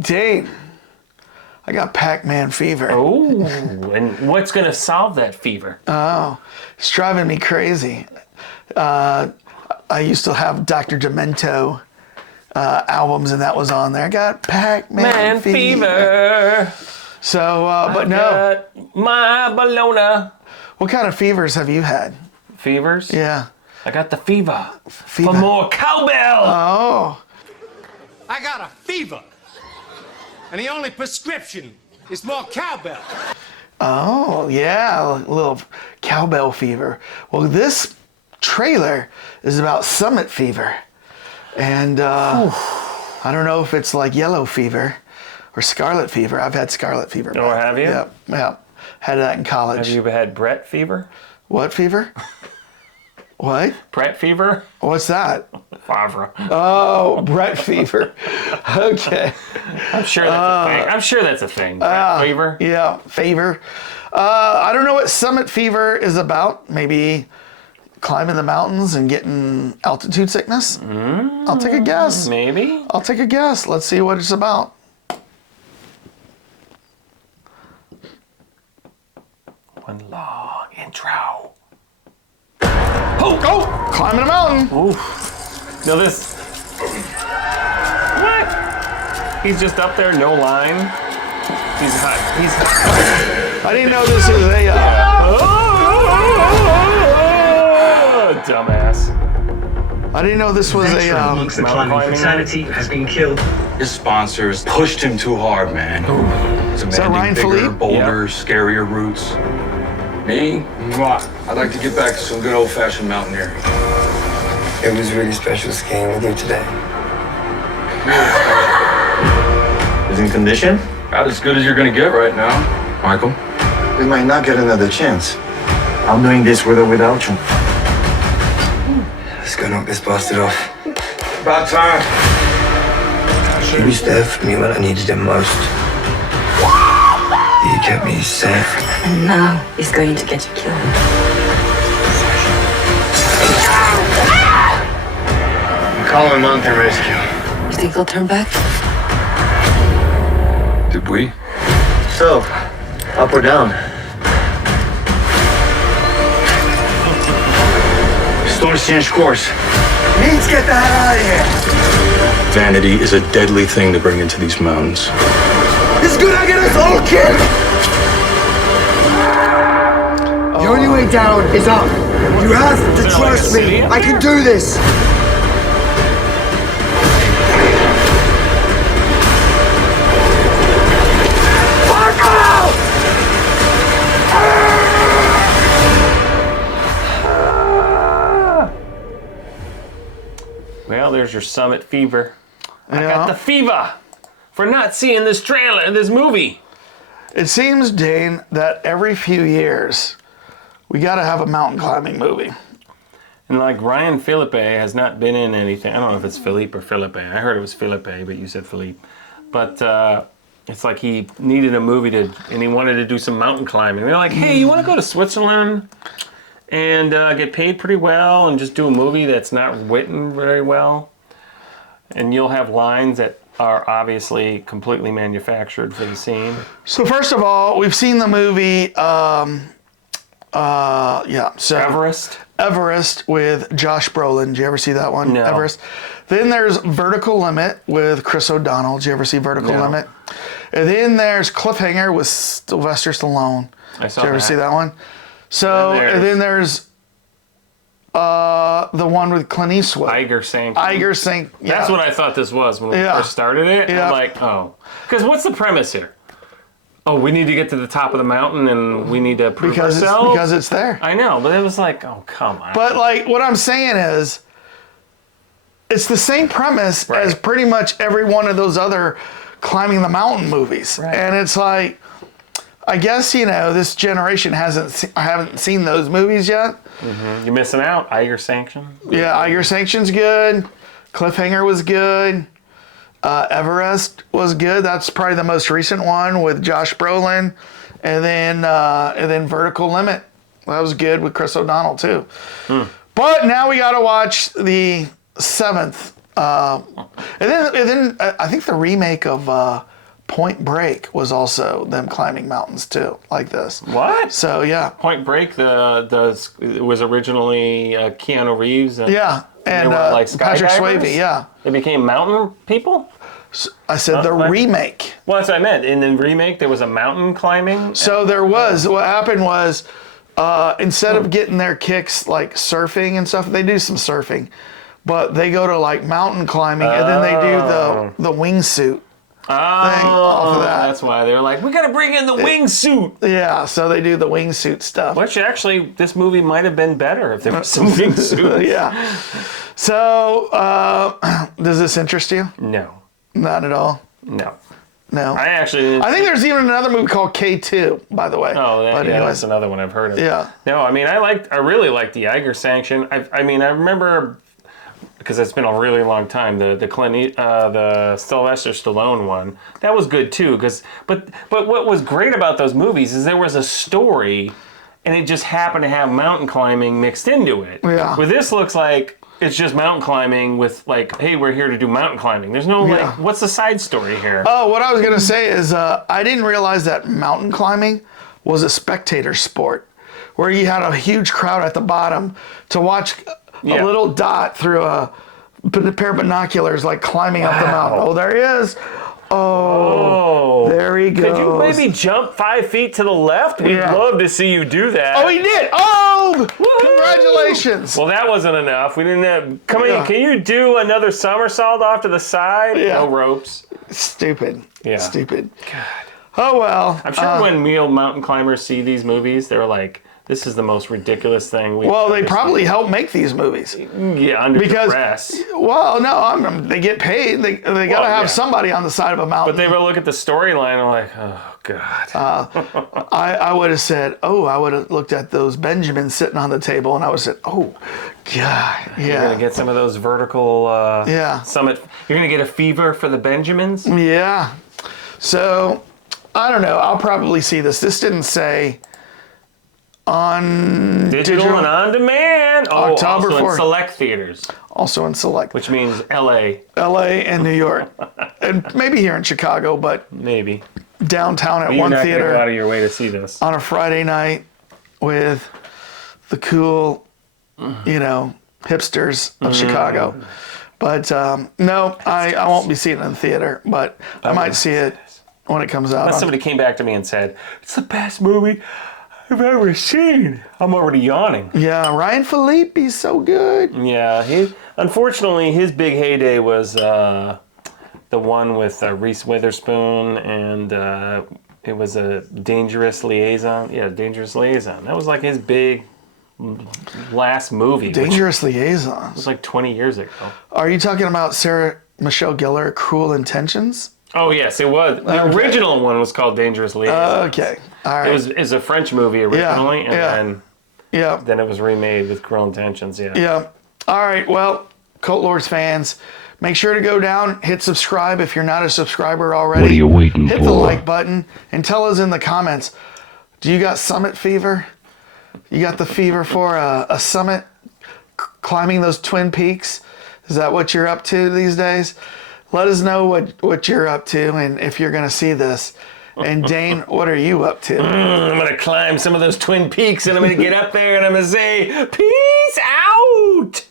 Dane, I got Pac-Man fever. Oh, and what's going to solve that fever? Oh, it's driving me crazy. I used to have Dr. Demento albums, and that was on there. I got Pac-Man fever. So, but no. Got my bologna. What kind of fevers have you had? Fevers? Yeah. I got the fever. For more cowbell. Oh. I got a fever. And the only prescription is more cowbell. Oh, yeah, a little cowbell fever. Well, this trailer is about Summit fever. And I don't know if it's like yellow fever or scarlet fever. I've had scarlet fever. Oh, have you? Yeah. Had that in college. Have you had Brett fever? What fever? What? Brett fever? What's that? Favre. Oh, Brett fever. Okay. I'm sure that's a thing. I'm sure that's a thing. Brett fever? Yeah, fever. I don't know what Summit fever is about. Maybe climbing the mountains and getting altitude sickness? I'll take a guess. Maybe. I'll take a guess. Let's see what it's about. One long intro. Oh, climbing a mountain. Oof. Now this. What? He's just up there, no line. He's hot. He's hot. I didn't know this was a... dumbass. I didn't know this was a... amongst the climbing fraternity has been killed. His sponsors pushed him too hard, man. Is that Ryan Demanding bigger, Phillippe? bolder, scarier routes. Me? I'd like to get back to some good old-fashioned mountaineering. It was really special skiing with you today. Is in condition? About as good as you're gonna get right now, Michael. We might not get another chance. I'm doing this with or without you. Let's go knock this bastard off. About time. You was there for me when I needed him most. You kept me safe. And now he's going to get you killed. I'm calling Mountain Rescue. You think they'll turn back? Did we? So, up or down? Storm's changed course. Let's get the hell out of here. Vanity is a deadly thing to bring into these mountains. It's good I get us all killed. The only way down is up. You have to trust me. I can do this. Well, there's your Summit fever. I Yeah. got the fever for not seeing this trailer, this movie. It seems, Dane, that every few years we got to have a mountain climbing movie. And like Ryan Phillippe has not been in anything. I don't know if it's Philippe or Philippe. I heard it was Philippe, but you said Philippe. But it's like he needed a movie and he wanted to do some mountain climbing. They're like, hey, you want to go to Switzerland and get paid pretty well and just do a movie that's not written very well? And you'll have lines that are obviously completely manufactured for the scene. So first of all, we've seen the movie, Everest with Josh Brolin. Did you ever see that one? No. Everest. Then there's Vertical Limit with Chris O'Donnell. Did you ever see Vertical No. Limit? And then there's Cliffhanger with Sylvester Stallone. I saw Did you ever that. see that one? So, and then there's the one with Clint Eastwood. Iger Sank. Yeah. That's what I thought this was when we first started it. Yeah. I'm like, oh. Because what's the premise here? Oh, we need to get to the top of the mountain and we need to prove ourselves? Because it's there. I know, but it was like, oh, come on. But like what I'm saying is, it's the same premise as pretty much every one of those other climbing the mountain movies. Right. And it's like, I guess, this generation haven't seen those movies yet. Mm-hmm. You're missing out. Iger Sanction. Yeah, Iger Sanction's good. Cliffhanger was good. Everest was good. That's probably the most recent one with Josh Brolin. And then Vertical Limit. That was good with Chris O'Donnell too. But now we got to watch the 7th And then I think the remake of Point Break was also them climbing mountains too, like this. What? So yeah. Point Break, it was originally Keanu Reeves. And Yeah, and they were like Patrick skydivers? Swayze. Yeah, They became mountain people? I said the what? remake. Well, that's what I meant. In the remake, there was a mountain climbing. So there was. What happened was, instead of getting their kicks like surfing and stuff, they do some surfing, but they go to like mountain climbing, and then they do the wingsuit. Off of that. That's why they were like, we got to bring in the wingsuit. Yeah, so they do the wingsuit stuff. Which actually, this movie might have been better if there was some wingsuit. Yeah. So, does this interest you? No. Not at all. No. No. I think there's even another movie called K2, by the way. Oh, But that's another one I've heard of. Yeah. No, I mean, I really liked the Iger sanction. I remember, because it's been a really long time, the Sylvester Stallone one. That was good too. But what was great about those movies is there was a story, and it just happened to have mountain climbing mixed into it. Yeah. Where this looks like it's just mountain climbing with like, hey, we're here to do mountain climbing. There's no like, what's the side story here? Oh, what I was gonna say is I didn't realize that mountain climbing was a spectator sport, where you had a huge crowd at the bottom to watch a little dot through a pair of binoculars, like climbing up the mountain. Oh, there he is. Oh, there he goes. Could you maybe jump 5 feet to the left? We'd love to see you do that. Oh, he did. Oh, congratulations. Well, that wasn't enough. We didn't have. Come on, can you do another somersault off to the side? Yeah. No ropes. Stupid. Yeah. Stupid. God. Oh, well. I'm sure when real mountain climbers see these movies, they're like, this is the most ridiculous thing we've Well, they ever probably seen. help make these movies. Yeah, under duress. Well, no, they get paid. They got to have somebody on the side of a mountain. But they will look at the storyline and like, oh, God. I would have said, I would have looked at those Benjamins sitting on the table, and I would have said, oh, God, yeah. You're going to get some of those vertical summit. You're going to get a fever for the Benjamins? Yeah. So, I don't know. I'll probably see this. This didn't say on digital and on demand. October also 4th. in select theaters. Also in select. Which means L.A. L.A. and New York. And maybe here in Chicago, but maybe downtown at you're one not theater. Gonna go out of your way to see this on a Friday night with the cool, hipsters of Chicago. But no, I won't be seeing it in the theater, but I might see it when it comes out. Unless somebody came back to me and said, it's the best movie I've ever seen. I'm already yawning. Yeah, Ryan Phillippe, he's so good. Yeah, unfortunately, his big heyday was the one with Reese Witherspoon, and it was a Dangerous Liaison. Yeah, Dangerous Liaison. That was like his big last movie. Dangerous Liaison. It was like 20 years ago. Are you talking about Sarah Michelle Gellar, Cruel Intentions? Oh, yes, it was. The original one was called Dangerous Liaison. Okay, all right. It was a French movie originally, and then it was remade with Cruel Intentions, Yeah. All right, well, Cult Lords fans, make sure to go down, hit subscribe if you're not a subscriber already. What are you waiting for? Hit the like button, and tell us in the comments, do you got summit fever? You got the fever for a summit, climbing those Twin Peaks? Is that what you're up to these days? Let us know what you're up to and if you're going to see this. And Dane, what are you up to? I'm going to climb some of those Twin Peaks, and I'm going to get up there and I'm going to say, peace out!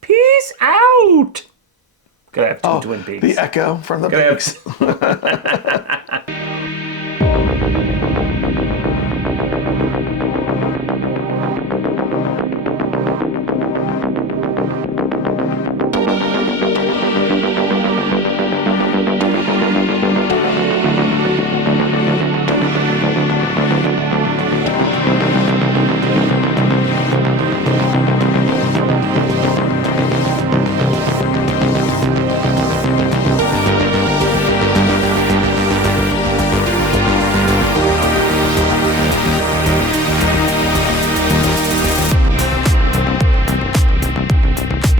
Peace out! Gotta have two Twin Peaks. The echo from the peaks.